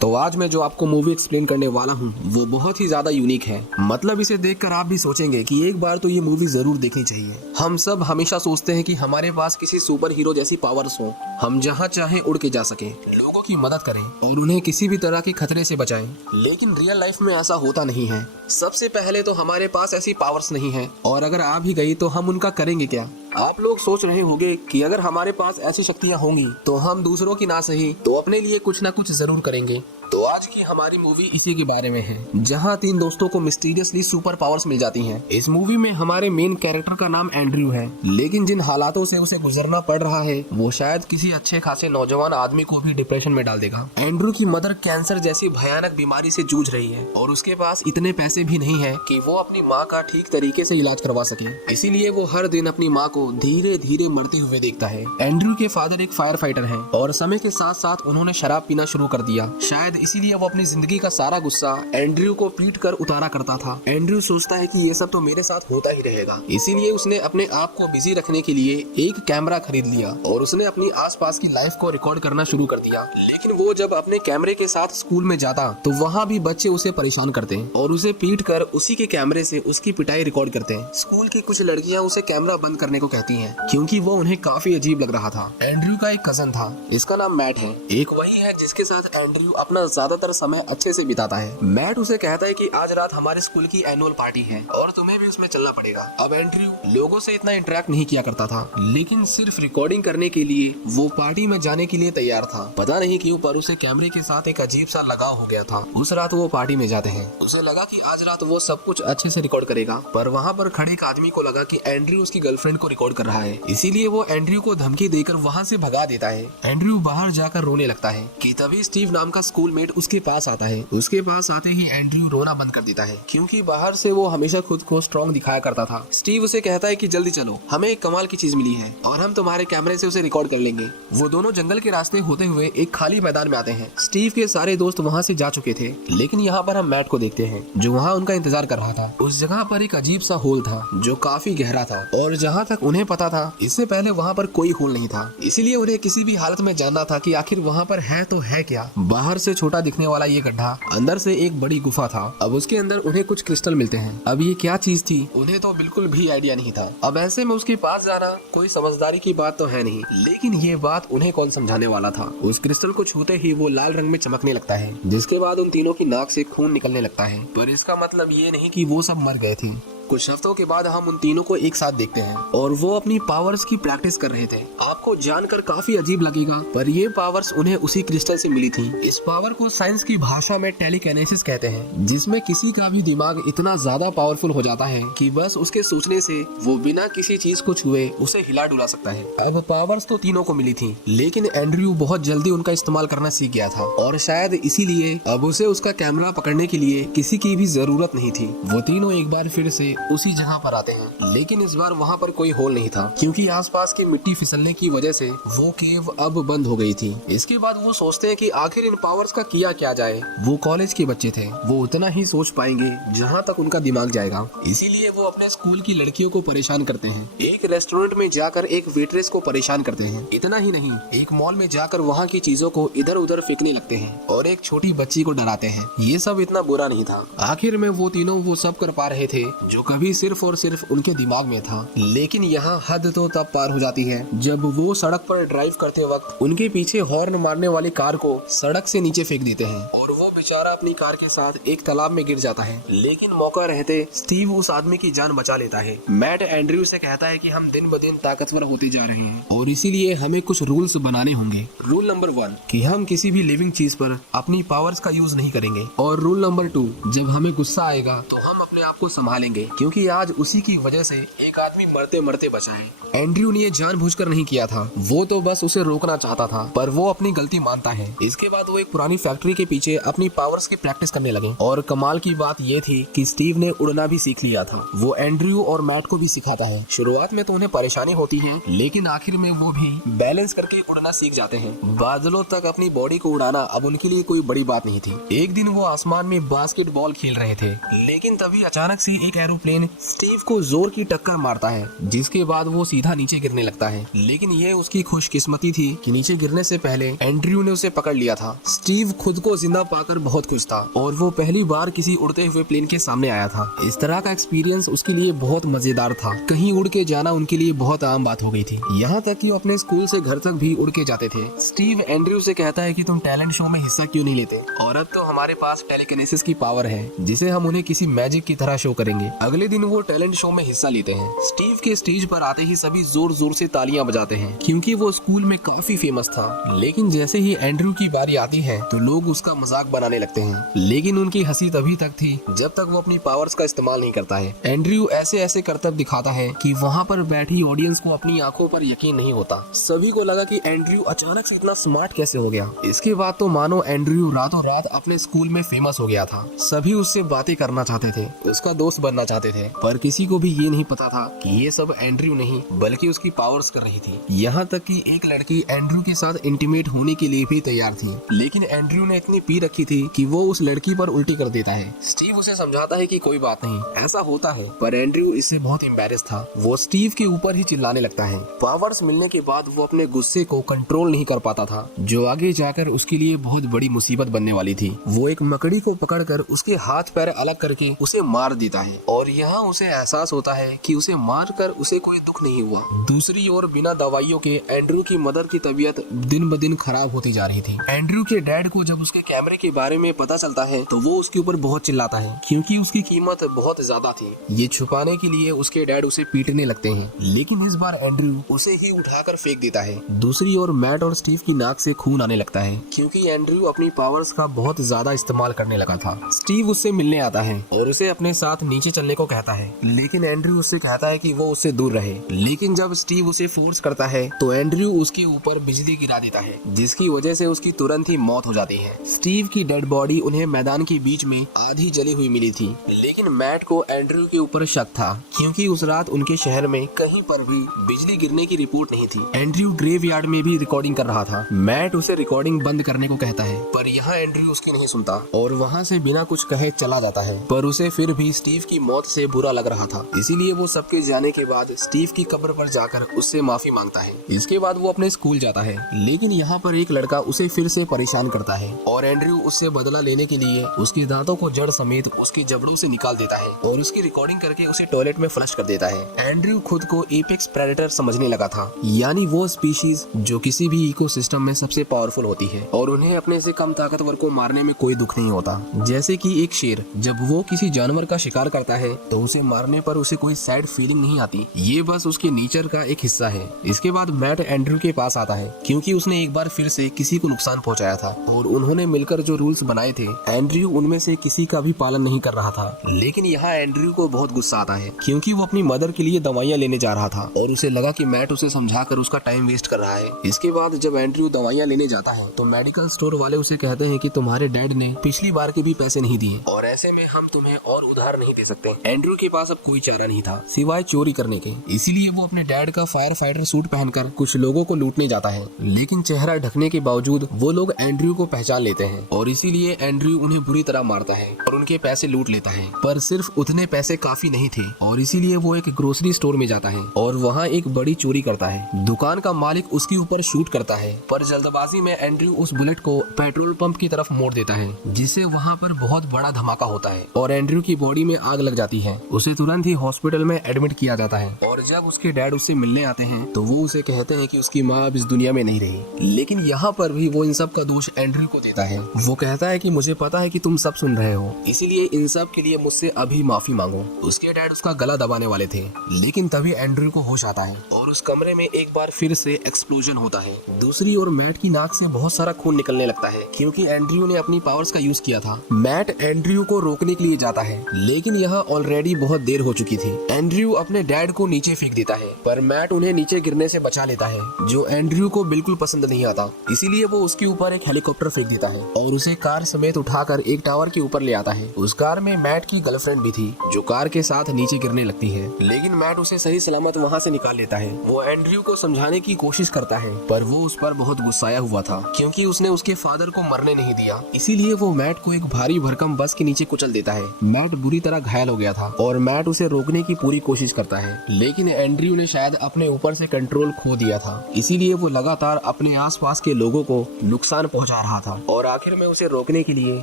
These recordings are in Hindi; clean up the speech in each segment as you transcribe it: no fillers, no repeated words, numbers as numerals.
तो आज मैं जो आपको मूवी एक्सप्लेन करने वाला हूँ वो बहुत ही ज्यादा यूनिक है। मतलब इसे देखकर आप भी सोचेंगे कि एक बार तो ये मूवी जरूर देखनी चाहिए। हम सब हमेशा सोचते हैं कि हमारे पास किसी सुपर हीरो जैसी पावर्स हो, हम जहाँ चाहे उड़ के जा सके, लोगों की मदद करें और उन्हें किसी भी तरह के खतरे से बचाएं। लेकिन रियल लाइफ में ऐसा होता नहीं है। सबसे पहले तो हमारे पास ऐसी पावर्स नहीं है, और अगर आ भी गई तो हम उनका करेंगे क्या। आप लोग सोच रहे होंगे कि अगर हमारे पास ऐसी शक्तियाँ होंगी तो हम दूसरों की ना सही तो अपने लिए कुछ ना कुछ जरूर करेंगे। तो आज की हमारी मूवी इसी के बारे में है, जहां तीन दोस्तों को मिस्टीरियसली सुपर पावर्स मिल जाती हैं। इस मूवी में हमारे मेन कैरेक्टर का नाम एंड्रयू है, लेकिन जिन हालातों से उसे गुजरना पड़ रहा है वो शायद किसी अच्छे खासे नौजवान आदमी को भी डिप्रेशन में डाल देगा। एंड्रयू की मदर कैंसर जैसी भयानक बीमारी से जूझ रही है और उसके पास इतने पैसे भी नहीं है कि वो अपनी माँ का ठीक तरीके से इलाज करवा सके। इसीलिए वो हर दिन अपनी माँ को धीरे धीरे मरते हुए देखता है। एंड्रयू के फादर एक फायर फाइटर है और समय के साथ साथ उन्होंने शराब पीना शुरू कर दिया। शायद इसीलिए वो अपनी जिंदगी का सारा गुस्सा एंड्रयू को पीट कर उतारा करता था। एंड्रयू सोचता है कि ये सब तो मेरे साथ होता ही रहेगा, इसीलिए उसने अपने आप को बिजी रखने के लिए एक कैमरा खरीद लिया और उसने अपनी आसपास की लाइफ को रिकॉर्ड करना शुरू कर दिया। लेकिन वो जब अपने कैमरे के साथ स्कूल में जाता तो वहाँ भी बच्चे उसे परेशान करते हैं और उसे पीट कर उसी के कैमरे से उसकी पिटाई रिकॉर्ड करते हैं। स्कूल की कुछ लड़कियाँ उसे कैमरा बंद करने को कहती है क्योंकि वो उन्हें काफी अजीब लग रहा था। एंड्रयू का एक कजन था, इसका नाम मैट है। एक वही है जिसके साथ एंड्रयू अपना ज्यादातर समय अच्छे से बिताता है। मैट उसे कहता है कि आज रात हमारे स्कूल की एनुअल पार्टी है और तुम्हें भी उसमें चलना पड़ेगा। अब एंड्रयू लोगों से इतना इंटरेक्ट नहीं किया करता था, लेकिन सिर्फ रिकॉर्डिंग करने के लिए वो पार्टी में जाने के लिए तैयार था। पता नहीं क्यों पर उसे कैमरे के साथ एक अजीब सा लगाव हो गया था। उस रात वो पार्टी में जाते हैं। उसे लगा कि आज रात वो सब कुछ अच्छे से रिकॉर्ड करेगा, पर वहाँ पर खड़े एक आदमी को लगा कि एंड्रयू उसकी गर्लफ्रेंड को रिकॉर्ड कर रहा है, इसीलिए वो एंड्रयू को धमकी देकर वहाँ से भगा देता है। एंड्रयू बाहर जाकर रोने लगता है कि तभी स्टीव नाम का स्कूलमेट उसके पास आता है। उसके पास आते ही एंड्रयू रोना बंद कर देता है क्योंकि बाहर से वो हमेशा खुद को स्ट्रॉन्ग दिखाया करता था। स्टीव उसे कहता है कि जल्दी चलो, हमें एक कमाल की चीज मिली है और हम तुम्हारे कैमरे से उसे रिकॉर्ड कर लेंगे। वो दोनों जंगल के रास्ते होते हुए एक खाली मैदान में आते हैं। स्टीव के सारे दोस्त वहाँ से जा चुके थे, लेकिन यहाँ पर हम मैट को देखते हैं जो वहाँ उनका इंतजार कर रहा था। उस जगह पर एक अजीब सा होल था जो काफी गहरा था और जहाँ तक उन्हें पता था इससे पहले वहाँ पर कोई होल नहीं था, इसीलिए उन्हें किसी भी हालत में जानना था कि आखिर वहाँ पर है तो है क्या। बाहर से छोटा दिखने वाला ये गड्ढा अंदर से एक बड़ी गुफा था। अब उसके अंदर उन्हें कुछ क्रिस्टल मिलते हैं। अब ये क्या चीज थी उन्हें तो बिल्कुल भी आइडिया नहीं था। अब ऐसे में उसके पास जाना कोई समझदारी की बात तो है नहीं, लेकिन ये बात उन्हें कौन समझाने वाला था। उस क्रिस्टल को छूते ही वो लाल रंग में चमकने लगता है, जिसके बाद उन तीनों की नाक से खून निकलने लगता है। पर इसका मतलब ये नहीं कि वो सब मर गए थे। कुछ हफ्तों के बाद हम उन तीनों को एक साथ देखते हैं और वो अपनी पावर्स की प्रैक्टिस कर रहे थे। आपको जानकर काफी अजीब लगेगा, पर ये पावर्स उन्हें उसी क्रिस्टल से मिली थी। इस पावर को साइंस की भाषा में टेलीकिनेसिस कहते हैं, जिसमें किसी का भी दिमाग इतना ज्यादा पावरफुल हो जाता है कि बस उसके सोचने से वो बिना किसी चीज को छुए उसे हिला डुला सकता है। अब पावर्स तो तीनों को मिली थी, लेकिन एंड्रयू बहुत जल्दी उनका इस्तेमाल करना सीख गया था और शायद इसीलिए अब उसे उसका कैमरा पकड़ने के लिए किसी की भी जरूरत नहीं थी। वो तीनों एक बार फिर से उसी जगह पर आते हैं, लेकिन इस बार वहाँ पर कोई होल नहीं था क्योंकि आसपास की मिट्टी फिसलने की वजह से वो केव अब बंद हो गई थी। इसके बाद वो सोचते हैं कि आखिर इन पावर्स का किया क्या जाए। वो कॉलेज के बच्चे थे, वो उतना ही सोच पाएंगे जहाँ तक उनका दिमाग जाएगा, इसीलिए वो अपने स्कूल की लड़कियों को परेशान करते हैं। एक रेस्टोरेंट में जाकर एक वेट्रेस को परेशान करते हैं। इतना ही नहीं, एक मॉल में जाकर वहाँ की चीजों को इधर उधर फेंकने लगते हैं और एक छोटी बच्ची को डराते हैं। ये सब इतना बुरा नहीं था। आखिर में वो तीनों वो सब कर पा रहे थे जो कभी सिर्फ और सिर्फ उनके दिमाग में था। लेकिन यहाँ हद तो तब पार हो जाती है जब वो सड़क पर ड्राइव करते वक्त उनके पीछे हॉर्न मारने वाली कार को सड़क से नीचे फेंक देते हैं और वो बेचारा अपनी कार के साथ एक तालाब में गिर जाता है। लेकिन मौका रहते स्टीव उस आदमी की जान बचा लेता है। मैट एंड्रयू से कहता है कि हम दिन ब दिन ताकतवर होते जा रहे हैं और इसीलिए हमें कुछ रूल्स बनाने होंगे। रूल नंबर 1 कि हम किसी भी लिविंग चीज पर अपनी पावर्स का यूज नहीं करेंगे, और रूल नंबर 2 जब हमें गुस्सा आएगा तो हम अपने आप को संभालेंगे क्योंकि आज उसी की वजह से एक आदमी मरते मरते बचा है। एंड्रयू ने ये जानबूझकर नहीं किया था, वो तो बस उसे रोकना चाहता था, पर वो अपनी गलती मानता है। इसके बाद वो एक पुरानी फैक्ट्री के पीछे अपनी पावर्स की प्रैक्टिस करने लगे और कमाल की बात ये थी कि स्टीव ने उड़ना भी सीख लिया था। वो एंड्रयू और मैट को भी सिखाता है। शुरुआत में तो उन्हें परेशानी होती है, लेकिन आखिर में वो भी बैलेंस करके उड़ना सीख जाते हैं। बादलों तक अपनी बॉडी को उड़ाना अब उनके लिए कोई बड़ी बात नहीं थी। एक दिन वो आसमान में बास्केटबॉल खेल रहे थे, लेकिन तभी तभी अचानक से एक एरोप्लेन स्टीव को जोर की टक्कर मारता है, जिसके बाद वो सीधा नीचे गिरने लगता है। लेकिन ये उसकी खुशकिस्मती थी कि नीचे गिरने से पहले एंड्रयू ने उसे पकड़ लिया था। स्टीव खुद को जिंदा पाकर बहुत खुश था और वो पहली बार किसी उड़ते हुए प्लेन के सामने आया था। इस तरह का एक्सपीरियंस उसके लिए बहुत मजेदार था। कहीं उड़ के जाना उनके लिए बहुत आम बात हो गई थी, यहाँ तक कि वो अपने स्कूल से घर तक भी उड़ के जाते थे। स्टीव एंड्रयू से कहता है कि तुम टैलेंट शो में हिस्सा क्यों नहीं लेते, और अब तो हमारे पास टेलीकिनेसिस की पावर है जिसे हम उन्हें किसी मैजिक की तरह शो करेंगे। अगले दिन वो टैलेंट शो में हिस्सा लेते हैं। स्टीव के स्टेज पर आते ही सभी जोर जोर से तालियां बजाते हैं क्योंकि वो स्कूल में काफी फेमस था। लेकिन जैसे ही एंड्रयू की बारी आती है तो लोग उसका मजाक बनाने लगते हैं, लेकिन उनकी हंसी तभी तक थी जब तक वो अपनी पावर्स का इस्तेमाल नहीं करता है। एंड्रयू ऐसे ऐसे करतब दिखाता है कि वहाँ पर बैठी ऑडियंस को अपनी आंखों पर यकीन नहीं होता। सभी को लगा कि एंड्रयू अचानक से इतना स्मार्ट कैसे हो गया। इसके बाद तो मानो एंड्रयू रातों रात अपने स्कूल में फेमस हो गया था। सभी उससे बातें करना चाहते थे, उसका दोस्त बनना चाहते थे, पर किसी को भी ये नहीं पता था कि ये सब एंड्रयू नहीं बल्कि उसकी पावर्स कर रही थी। यहाँ तक कि एक लड़की एंड्रयू के साथ इंटीमेट होने के लिए भी तैयार थी, लेकिन एंड्रयू ने इतनी पी रखी थी कि वो उस लड़की पर उल्टी कर देता है। स्टीव उसे समझाता है कि कोई बात नहीं, ऐसा होता है, पर एंड्रयू इससे बहुत एम्बैरेस था। वो स्टीव के ऊपर ही चिल्लाने लगता है। पावर्स मिलने के बाद वो अपने गुस्से को कंट्रोल नहीं कर पाता था, जो आगे जाकर उसके लिए बहुत बड़ी मुसीबत बनने वाली थी। वो एक मकड़ी को पकड़कर उसके हाथ पैर अलग करके उसे मार देता है और यहाँ उसे एहसास होता है कि उसे मार कर उसे कोई दुख नहीं हुआ। दूसरी ओर बिना दवाइयों के एंड्रयू की मदर की तबीयत दिन ब दिन खराब होती जा रही थी। एंड्रयू के डैड को जब उसके कैमरे के बारे में पता चलता है तो वो उसके ऊपर बहुत चिल्लाता है क्योंकि उसकी कीमत बहुत ज्यादा थी। ये छुपाने के लिए उसके डैड उसे पीटने लगते हैं, लेकिन इस बार एंड्रयू उसे ही उठाकर फेंक देता है। दूसरी ओर मैट और स्टीव की नाक से खून आने लगता है क्योंकि एंड्रयू अपनी पावर्स का बहुत ज्यादा इस्तेमाल करने लगा था। स्टीव उससे मिलने आता है और उसे अपने साथ नीचे चलने को कहता है, लेकिन एंड्रयू उससे कहता है कि वो उससे दूर रहे। लेकिन जब स्टीव उसे फोर्स करता है तो एंड्रयू उसके ऊपर बिजली गिरा देता है, जिसकी वजह से उसकी तुरंत ही मौत हो जाती है। स्टीव की डेड बॉडी उन्हें मैदान के बीच में आधी जली हुई मिली थी, लेकिन मैट को एंड्रयू के ऊपर शक था क्योंकि उस रात उनके शहर में कहीं पर भी बिजली गिरने की रिपोर्ट नहीं थी। एंड्रयू ग्रेवयार्ड में भी रिकॉर्डिंग कर रहा था। मैट उसे रिकॉर्डिंग बंद करने को कहता है, पर यहाँ एंड्रयू उसकी नहीं सुनता और वहाँ से बिना कुछ कहे चला जाता है। पर उसे फिर भी स्टीव की मौत से बुरा लग रहा था, इसीलिए वो सबके जाने के बाद स्टीव की कब्र पर जाकर उससे माफी मांगता है। इसके बाद वो अपने स्कूल जाता है, लेकिन यहाँ पर एक लड़का उसे फिर से परेशान करता है और एंड्रयू उससे बदला लेने के लिए उसके दांतों को जड़ समेत उसकी जबड़ों से निकाल देता है और उसकी रिकॉर्डिंग करके उसे टॉयलेट में फ्लश कर देता है। एंड्रयू खुद को एपेक्स प्रेडेटर समझने लगा था, यानी वो स्पीशीज जो किसी भी इकोसिस्टम में सबसे पावरफुल होती है और उन्हें अपने से कम ताकतवर को मारने में कोई दुख नहीं होता। जैसे कि एक शेर जब वो किसी जानवर का शिकार करता है तो उसे मारने पर उसे कोई सैड फीलिंग नहीं आती, ये बस उसके नेचर का एक हिस्सा है। इसके बाद मैट एंड्रयू के पास आता है क्योंकि उसने एक बार फिर से किसी को नुकसान पहुंचाया था और उन्होंने मिलकर जो रूल्स बनाए थे एंड्रयू उनमें से किसी का भी पालन नहीं कर रहा था। लेकिन यहाँ एंड्रयू को बहुत गुस्सा आता है क्योंकि वो अपनी मदर के लिए दवाइयाँ लेने जा रहा था और उसे लगा कि मैट उसे समझाकर उसका टाइम वेस्ट कर रहा है। इसके बाद जब एंड्रयू दवाइयाँ लेने जाता है तो मेडिकल स्टोर वाले उसे कहते हैं कि तुम्हारे डैड ने पिछली बार के भी पैसे नहीं दिए और ऐसे में हम तुम्हें और उधार नहीं दे सकते। एंड्रयू के पास अब कोई चारा नहीं था सिवाय चोरी करने के, इसीलिए वो अपने डैड का फायर फाइटर सूट पहनकर कुछ लोगों को लूटने जाता है। लेकिन चेहरा ढकने के बावजूद वो लोग एंड्रयू को पहचान लेते हैं और इसीलिए एंड्रयू उन्हें बुरी तरह मारता है और उनके पैसे लूट लेता है। पर सिर्फ उतने पैसे काफी नहीं थे और इसीलिए वो एक ग्रोसरी स्टोर में जाता है और वहाँ एक बड़ी चोरी करता है। दुकान का मालिक उसके ऊपर शूट करता है, पर जल्दबाजी में एंड्रयू उस बुलेट को पेट्रोल पंप की तरफ मोड़ देता है, जिससे वहाँ पर बहुत बड़ा धमाका होता है और एंड्रयू की बॉडी में आग लग जाती है। उसे तुरंत ही हॉस्पिटल में एडमिट किया जाता है और जब उसके डैड उससे मिलने आते हैं तो वो उसे कहते हैं कि उसकी माँ अब इस दुनिया में नहीं रही। लेकिन यहाँ पर भी वो इन सब का दोष एंड्रयू को देता है। वो कहता है कि मुझे पता है कि तुम सब सुन रहे हो, इसीलिए इन सब के लिए मुझसे अभी माफी मांगो। उसके डैड उसका गला दबाने वाले थे, लेकिन तभी एंड्रयू को होश आता है और उस कमरे में एक बार फिर से एक्सप्लोजन होता है। दूसरी ओर मैट की नाक से बहुत सारा खून निकलने लगता है क्योंकि एंड्रयू ने अपनी पावर्स का यूज किया था। मैट एंड्रयू को रोकने के लिए जाता है, लेकिन यहाँ ऑलरेडी बहुत देर हो चुकी थी। एंड्रयू अपने डैड को नीचे फेंक देता है, पर मैट उन्हें नीचे गिरने से बचा लेता है, जो एंड्रयू को बिल्कुल पसंद नहीं आता। इसीलिए वो उसके ऊपर एक हेलीकॉप्टर फेंक देता है और उसे कार समेत उठाकर एक टावर के ऊपर ले आता है। उस कार में मैट की गर्लफ्रेंड गर्लफ्रेंड भी थी जो कार के साथ नीचे गिरने लगती है, लेकिन मैट उसे सही सलामत वहाँ से निकाल लेता है। वो एंड्रयू को समझाने की कोशिश करता है पर वो उस पर बहुत गुस्साया हुआ था क्योंकि उसने उसके फादर को मरने नहीं दिया। इसीलिए वो मैट को एक भारी भरकम बस के नीचे कुचल देता है। मैट बुरी तरह घायल हो गया था और मैट उसे रोकने की पूरी कोशिश करता है, लेकिन एंड्रयू ने शायद अपने ऊपर से कंट्रोल खो दिया था। इसीलिए वो लगातार अपने आसपास के लोगों को नुकसान पहुंचा रहा था और आखिर में उसे रोकने के लिए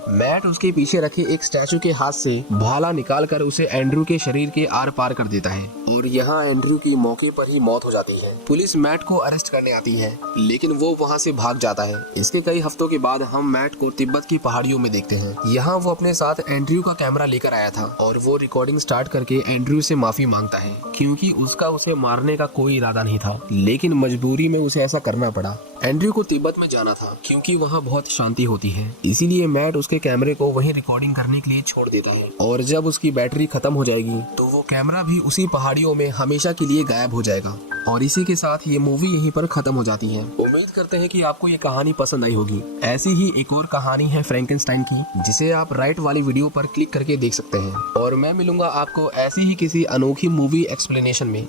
मैट उसके पीछे रखे एक स्टैचू के हाथ से भाला निकालकर उसे एंड्रयू के शरीर के आर पार कर देता है और यहाँ एंड्रयू की मौके पर ही मौत हो जाती है। पुलिस मैट को अरेस्ट करने आती है लेकिन वो वहाँ से भाग जाता है। इसके कई हफ्तों के बाद हम मैट को तिब्बत की पहाड़ियों में देखते हैं। यहाँ वो अपने साथ एंड्रयू का कैमरा लेकर आया था और वो रिकॉर्डिंग स्टार्ट करके एंड्रयू से माफी मांगता है क्योंकि उसका उसे मारने का कोई इरादा नहीं था, लेकिन मजबूरी में उसे ऐसा करना पड़ा। एंड्रयू को तिब्बत में जाना था क्योंकि वहाँ बहुत शांति होती है, इसीलिए मैट उसके कैमरे को वहीं रिकॉर्डिंग करने के लिए छोड़ देता है और जब उसकी बैटरी खत्म हो जाएगी तो वो कैमरा भी उसी पहाड़ियों में हमेशा के लिए गायब हो जाएगा। और इसी के साथ ये मूवी यहीं पर खत्म हो जाती है। उम्मीद करते हैं कि आपको ये कहानी पसंद आई होगी। ऐसी ही एक और कहानी है फ्रैंकेनस्टाइन की, जिसे आप राइट वाली वीडियो पर क्लिक करके देख सकते हैं और मैं मिलूंगा आपको ऐसी ही किसी अनोखी मूवी एक्सप्लेनेशन में।